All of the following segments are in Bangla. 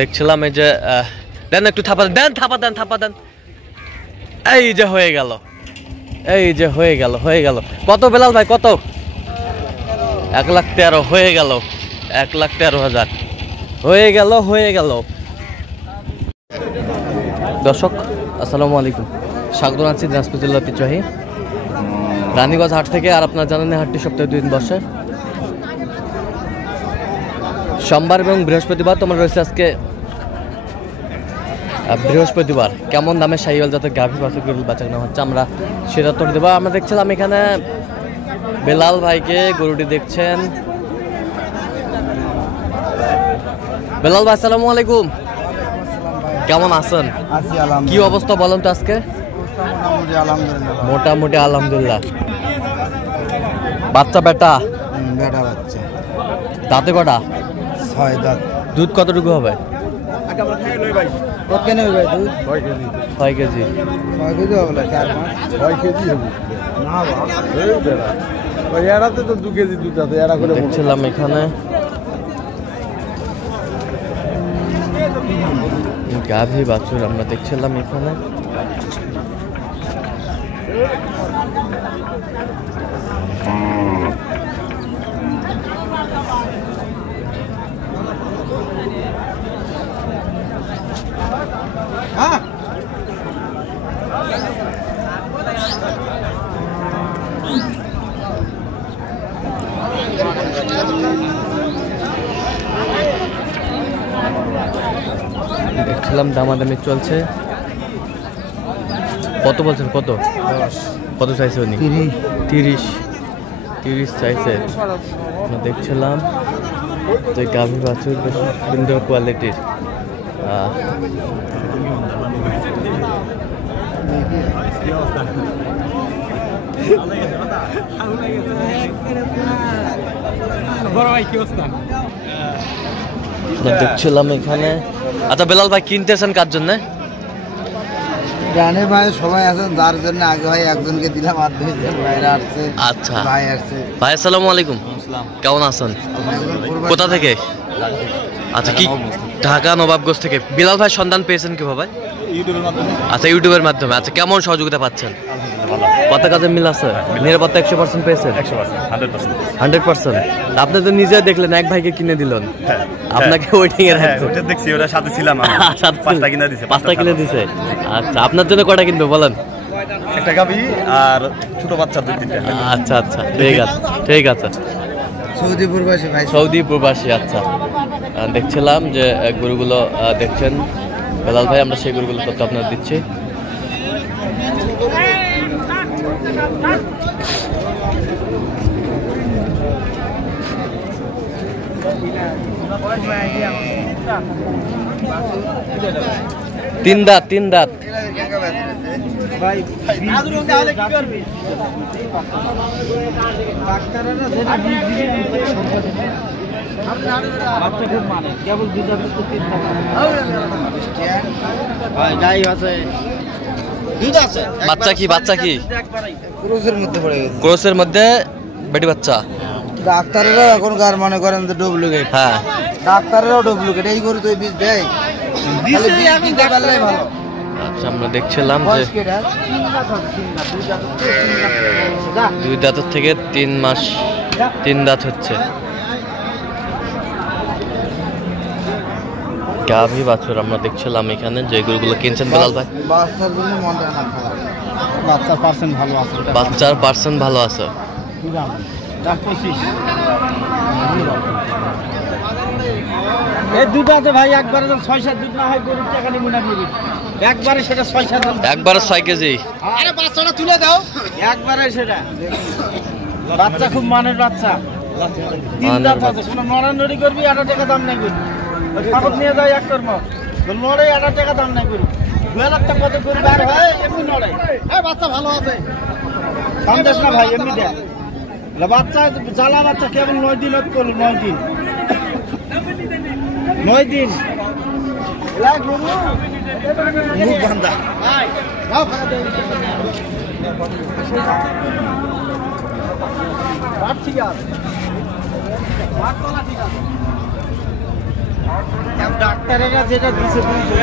দেখছিলাম এই যে দেন একটু থাপা দেন, থাপা দেন, থাপা দেন। এই যে হয়ে গেল, এই যে হয়ে গেল, হয়ে গেল। কত বেলাল ভাই, কত? 1,13,000 হয়ে গেল, 1,13,000 হয়ে গেল, হয়ে গেল। দর্শক আসসালামু আলাইকুম, স্বাগত জানাচ্ছি দিনাজপুর জেলার ঐতিহ্যবাহী রানীগঞ্জ হাট থেকে। আর আপনারা জানেন হাটটি সপ্তাহে 2 দিন বসে, সোমবার এবং বৃহস্পতিবার। তোমার রয়েছে আজকে বৃহস্পতিবার। কেমন দামে শাহিওয়াল জাতের গাভী বাছুর গরু বাঁচানো হচ্ছে আমরা সেটা তো দেবো। আমরা দেখছিলাম এখানে বেলাল ভাইকে, গরুটি দেখছেন। বেলাল ভাই আসসালামু আলাইকুম, কেমন আছেন? কি অবস্থা বলেন তো আজকে? মোটামুটি আলহামদুলিল্লাহ। বাচ্চা বেটা? বেটা বাচ্চা। দাঁতে কটা? 6 দাঁত। দুধ কতটুকু হবে? 6 কেজি। 6 কেজি। 6 কেজি হবে না, 4-5 6 কেজি হবে না বাবা। এই বেটা ওই এরাতে তো 2 কেজি দুধ আছে। এরা করে দেখছিলাম এখানে গাভী বাছুর আমরা দেখছিলাম এখানে। দেখছিলাম দামাদামি চলছে। কত বলছেন? কত কত চাইছে উনি? 30 চাইছে। আমরা দেখছিলাম তো এই গাভী বাছুর বেশ সুন্দর কোয়ালিটির। দেখছিলাম এখানে। আচ্ছা বেলাল ভাই কিনতেছেন কার জন্য? জানে ভাই সবাই আছেন, যার জন্য আগে ভাই একজনকে দিলাম, আর 2 জন বাইরে আসছে। আচ্ছা ভাই আসছে। ভাই আসসালামু আলাইকুম, কেমন আছেন? কোথা থেকে? আচ্ছা কি ঢাকা নবাবগঞ্জ থেকে। বিলাল ভাই সন্ধান পেয়েছেন কিভাবে? আচ্ছা ইউটিউবের মাধ্যমে। আচ্ছা কেমন সহযোগিতা পাচ্ছেন? কত কাজে মিল আছে? নিরাপত্তা 100% পেয়েছেন? 100%। আপনি তো নিজে দেখলেন, এক ভাইকে কিনে দিলেন, আপনাকে ওয়েটিং এ রাখছে। দেখছি ওটা সাথে ছিলাম আমি। 5টা কিনে দিয়েছে। 5টা কিনে দিয়েছে। আচ্ছা আপনার জন্য কয়টা কিনবে বলেন? একটা গাভী আর ছোট বাচ্চা 2-3টা। আচ্ছা আচ্ছা ঠিক আছে, ঠিক আছে। সৌদি প্রবাসী ভাই। সৌদি প্রবাসী। আচ্ছা দেখছিলাম যে গরুগুলো দেখছেন বেলাল ভাই, আমরা সেই গরুগুলো তথ্য আপনার দিচ্ছি। তিন দাঁত। ভাই বাচ্চা কি? বাচ্চা কি ক্রসের মধ্যে পড়ে গেছে। ক্রসের মধ্যে বেটি বাচ্চা। ডাক্তারেরাও এখন কার মনে করেন যে ডুপ্লিকেট। হ্যাঁ ডাক্তারেরাও ডুপ্লিকেট। এই গরু তো বীজ দেয়, দিছে এখন দেবালাই ভালো। আচ্ছা আমরা দেখছিলাম যে 2 দাঁতের থেকে 3 মাস 3 দাঁত হচ্ছে গাভী বাছুর। আমরা দেখছিলাম এখানে যে গরুগুলো কিনছেন বেলাল ভাই। বাচ্চার জন্য মনটা না খারাপ, বাচ্চার পার্সেন্ট ভালো আছে। বাচ্চার পার্সেন্ট ভালো আছে। এই দুটাতে ভাই একবারে 6-7 দুধ না হয় গরুর টাকা নিবি না নিবি একবারে, সেটা 6-7 একবারে 6 কেজি। আরে বাচ্চাটা তুলে দাও একবারে, সেটা বাচ্চা খুব মানের বাচ্চা। 3 দাঁত আছে, শোনো নড়ানড়ি করবি 1 টাকা দাম নাই করবি। খাবার নিয়ে যাই এক কর্ম নড়ে 1 টাকা দাম নাই করবি। 2 লাখ টাকা কত করবি? আর ভাই এমনি নড়ে। হ্যাঁ বাচ্চা ভালো আছে, সন্দেশ না ভাই, এমনি দেখ বাচ্চা জ্বালা বাচ্চা কেবল 9 দিন করলো। 9 দিন 9 দিন মুখ বান্ধা। ঠিক আছে। ডাক্তারেরা যেটা দিছে বুঝছো,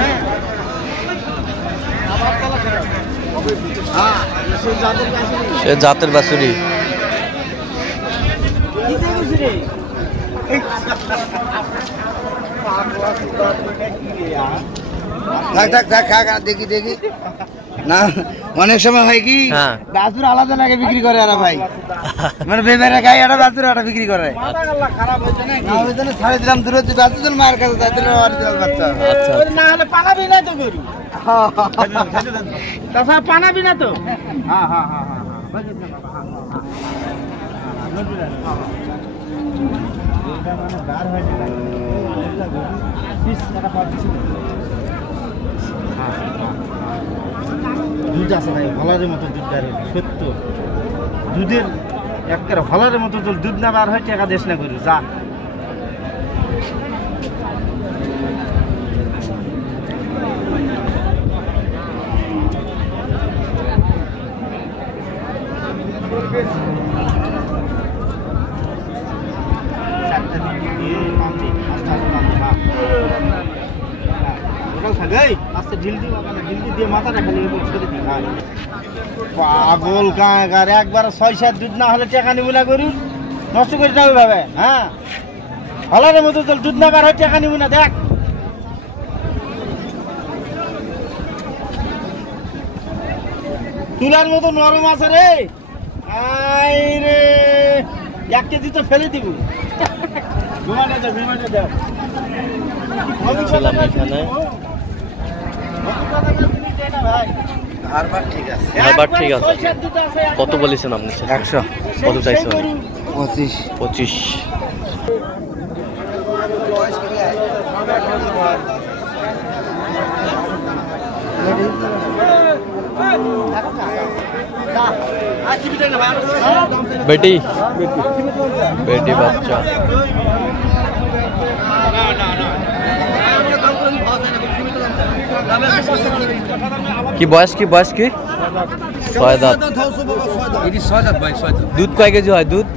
হ্যাঁ সে জাতের বাছুরি। দেখি দেখি না, অনেক সময় হয় কি হ্যাঁ। বাছুর আলাদা লাগে বিক্রি করে আর ভাই, মানে বেবেরা গায়ে একটা বাছুর একটা বিক্রি করে খারাপ হয়েছে না না, ওই জন্য ছাড়ে দিলাম দূরে বাছুর মায়ের কাছে যাই দিলে অরিজিনাল বাচ্চা। আচ্ছা না হলে পানাবি না তো গরু, তাছাড়া পানাবি না তো। হ্যাঁ হ্যাঁ হ্যাঁ দুধ আছে ভাই, হলারের মতো দুধ বের হয়েছে, সত্য দুধের একেবারে হলারের মতো দুধ না বার হয় টাকা দেশ না গরু যা। পাগল গাঁর একবার 6-7 দুধ না হলে টাকা নিব না গরু, নষ্ট করে যাবে ভাবে। হ্যাঁ হলারের মতো দুধ না বার হয় টাকা নিব না। দেখ তুলার মতো নরম আছে রে, আই রে 1 কেজি তো ফেলে দিব। ঘুমাটা দাও, ঘুমাটা দাও। ছিলাম এখানে। হারবার ঠিক আছে, হারবার ঠিক আছে। কত বলেছেন আপনি? 100। কত চাইছেন? 25। 25। बेटी बेटी बच्चा কি বয়স কি 6 দাঁত। দুধ কয় কেজি হয়? দুধ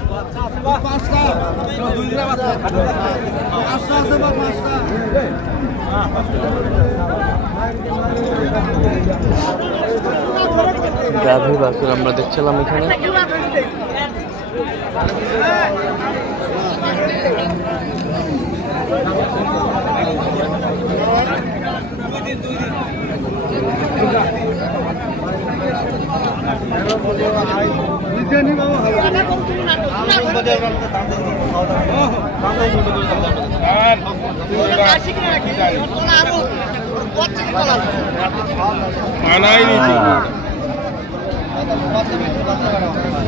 গাভী বাছুর আমরা দেখছিলাম এখানে।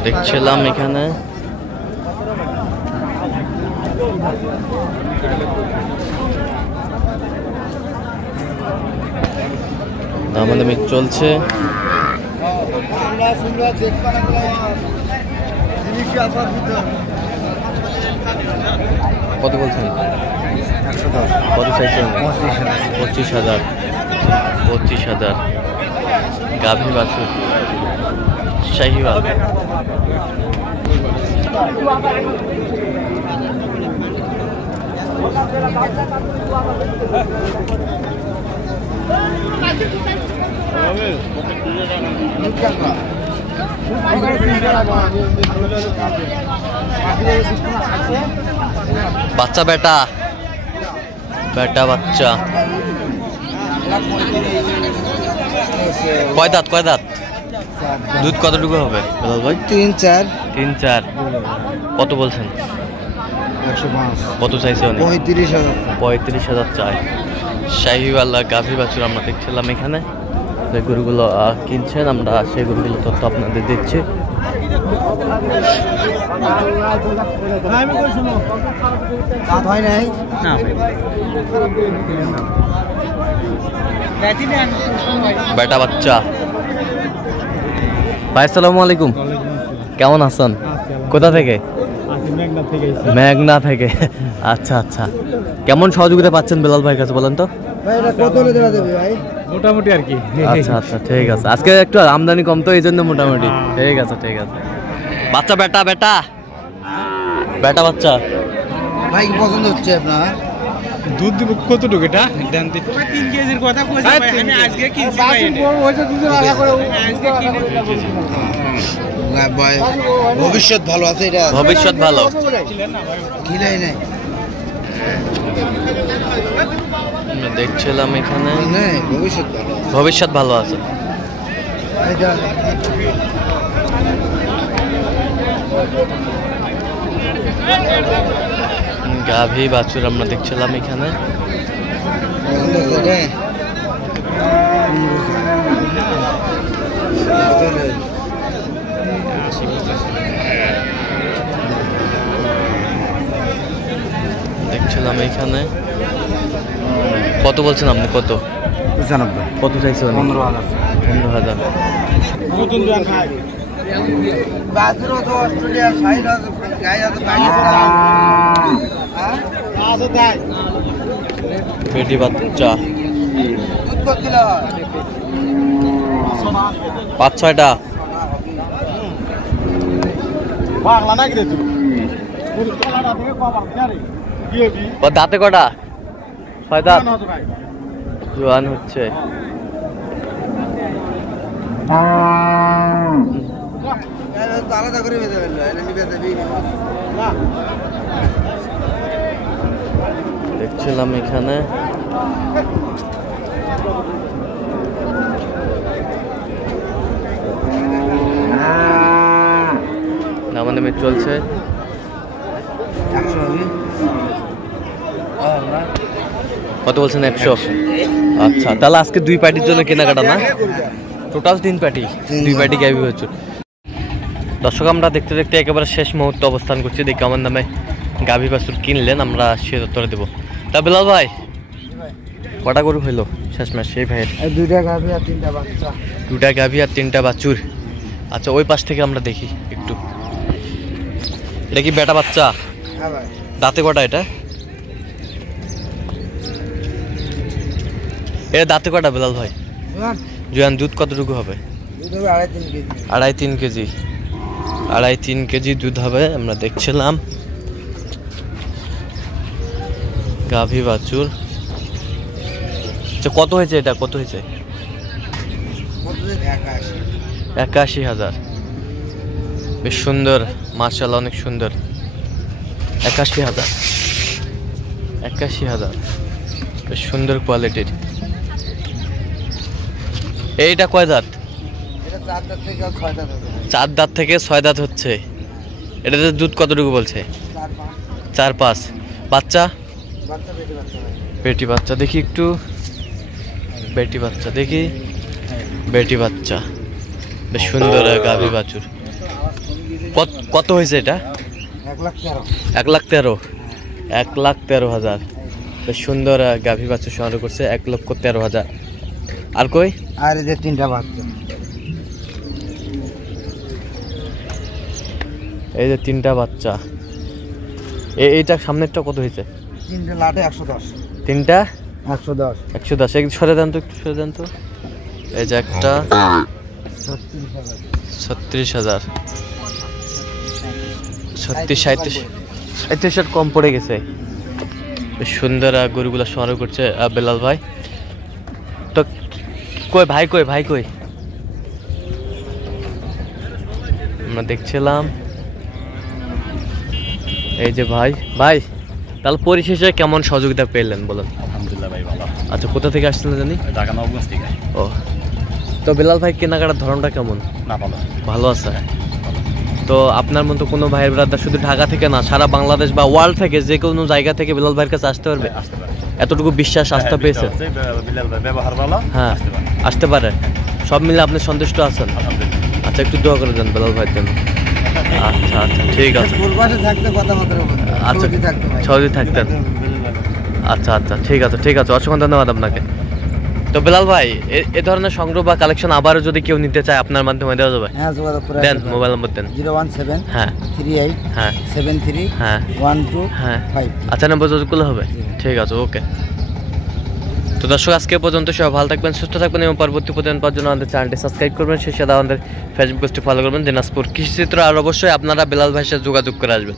দেখছিলাম এখানে দামাদামি চলছে। কত বলছেন? কত চাইছেন? 25,000। 25,000 গাভী বাছুর শাহিওয়াল। বাচ্চা বেটা বেটা বাচ্চা কয় দাঁত? কয় দাঁত? দুধ কতটুকু হবে বেলাল ভাই? 3-4। 3-4। কত বলছেন? 105। কত চাইছে? 35,000। 35,000 চাই। শাহিওয়াল গাভী বাছুর আমরা দেখছিলাম এখানে। যে গরুগুলো কিনছেন আমরা সেই গরুগুলো তথ্য আপনাদের দিচ্ছি। হয় নাই না বেটা বাচ্চা। ভাই আসসালামু আলাইকুম, কেমন আছেন? কোথা থেকে? মেঘনা থেকে। আচ্ছা আচ্ছা, কেমন সহযোগিতা পাচ্ছেন বেলাল ভাইয়ের কাছে বলেন তো? মোটামুটি আর কি। আচ্ছা আচ্ছা ঠিক আছে, আজকে একটু আমদানি কম তো এই জন্য মোটামুটি। ঠিক আছে ঠিক আছে। বাচ্চা বেটা বেটা বেটা বাচ্চা ভাই কি পছন্দ হচ্ছে আপনার? দুধ দিব কতটুকু এটা দেন 3 কেজির কথা কইছি ভাই আমি আজকে কিনছি ভাই ভবিষ্যৎ ভালো আছে এটা ভবিষ্যৎ ভালো। কিলাই নাই আমরা দেখছিলাম এখানে নাই ভবিষ্যৎ ভালো ভবিষ্যৎ ভালো আছে। এটা গাভী বাছুর আমরা দেখছিলাম এখানে। দেখছিলাম এখানে। কত বলছেন আপনি? কত 95 কত চাইছেন? 15,000। বাজারে তো অস্ট্রেলিয়া সাইড আছে গায় আছে পাকিস্তান আছে তাই বেটি বাচ্চা দুধ কত কিলো 5-6টা। পাগলা নাকি রে তুই পুরো তলাটা থেকে কবার জারে কি হবি ও দাঁতে কটা? 6 দাঁত। না তো ভাই জোয়ান হচ্ছে। আলাদা করে বেঁধে ফেললো এটা নিবে দেবি দেখছিলাম এখানে। দামাদামি চলছে। 100 হবে কত বলছেন? 100। আচ্ছা, তাহলে আজকে 2 পার্টির জন্য কেনাকাটা না? টোটাল 3 পার্টি, 2 পার্টি গাভী বাছুর। দর্শক, আমরা দেখতে দেখতে একেবারে শেষ মুহূর্তে অবস্থান করছি। দেখি আমার নামে গাভী বাছুর কিনলেন, আমরা সে উত্তর দেবো। তা বিলাল ভাই, কটা গরু হইলো শেষমেশ সেই ভাইয়ের? 2টা গাভী আর 3টা বাচ্চা। 2টা গাভী আর 3টা বাছুর। আচ্ছা, ওই পাশ থেকে আমরা দেখি একটু। এটা কি বেটা বাচ্চা? হ্যাঁ ভাই। দাঁতে কটা এটা? এটা দাঁতে কটা বিলাল ভাই? জোয়ান। দুধ কতটুকু হবে? দুধ হবে 2.5-3 কেজি। 2.5-3 কেজি দুধ হবে। আমরা দেখছিলাম গাভী বাছুর। আচ্ছা, কত হয়েছে এটা? কত হয়েছে? 81,000। বেশ সুন্দর, মাশাআল্লাহ, অনেক সুন্দর। 81,000। বেশ সুন্দর কোয়ালিটির। এইটা কয় দাঁত? এটা 4 দাঁত থেকে 6 দাঁত হবে। 4 দাঁত থেকে 6 দাঁত হচ্ছে। এটাতে দুধ কতটুকু বলছে? 4-5। বাচ্চা? বাচ্চা বেটি বাচ্চা ভাই। বেটি বাচ্চা দেখি একটু। বেটি বাচ্চা দেখি। বেটি বাচ্চা বেশ সুন্দর গাভী বাছুর। কত হয়েছে এটা? 1,13,000। 1,13,000। 1,13,000। বেশ সুন্দর গাভী বাছুর সংগ্রহ করছে। 1,13,000। আর কই? আর এই যে 3টা বাচ্চা। এই যে 3টা বাচ্চা। এইটা সামনেরটা কত হয়েছে? 3টে লাটে 110। 3টা 110। 110। একটু সরে দেন তো, একটু সরে দেন তো। এই যে একটা 36,000। 37 কম পড়ে গেছে। বেশ সুন্দর গরুগুলো সংগ্রহ করছে বেলাল ভাই। তো কই ভাই? কই আমরা দেখছিলাম। এই যে ভাই তাহলে পরিশেষে কেমন সহযোগিতা পেলেন বলেন? আলহামদুলিল্লাহ ভাই, ভালো। আচ্ছা, কোথা থেকে আসছিলেন জানি? ঢাকা নবগঞ্জ থেকে। ও, তো বেলাল ভাই কেনাকাটার ধরনটা কেমন? না, ভালো। ভালো আছে। তো আপনার মতো কোনো ভাইয়ের ব্রাদার শুধু ঢাকা থেকে না, সারা বাংলাদেশ বা ওয়ার্ল্ড থেকে যে কোনো জায়গা থেকে বেলাল ভাইয়ের কাছে আসতে পারবে? আসতে পারে। এতটুকু বিশ্বাস, আস্থা পেয়েছে? বিলাল ভাই ব্যবহার ভালো। হ্যাঁ, আসতে পারে। সব মিলে আপনি সন্তুষ্ট আছেন? আলহামদুলিল্লাহ। আচ্ছা, একটু দোয়া করে দেন বেলাল ভাইয়ের জন্য। আচ্ছা, ঠিক আছে। পূর্বাসে থাকতে কথা বলতে হবে। আচ্ছা, সৌদি থাকতেন। আচ্ছা, ঠিক আছে। অসংখ্য ধন্যবাদ আপনাকে। তো বেলাল ভাই, এ ধরনের সংগ্রহ বা কালেকশন আবারও যদি কেউ নিতে চায় আপনার মাধ্যমে দেওয়া যাবে? হ্যাঁ, যোগাযোগ করে দেন, মোবাইল নম্বর দেন। 017 হ্যাঁ 38 হ্যাঁ 73 হ্যাঁ 125। আচ্ছা, নম্বর যোগাযোগ করলে হবে? ঠিক আছে, ওকে। তো দর্শক, আজকে পর্যন্ত সবাই ভালো থাকবেন, সুস্থ থাকবেন এবং পরবর্তী প্রতিদিন পাওয়ার জন্য আমাদের চ্যানেলটি সাবস্ক্রাইব করবেন। সেই সাথে আমাদের ফেসবুক পেজটি ফলো করবেন, দিনাজপুর কৃষিচিত্র। আর অবশ্যই আপনারা বেলাল ভাইয়ের সাথে যোগাযোগ করে আসবেন।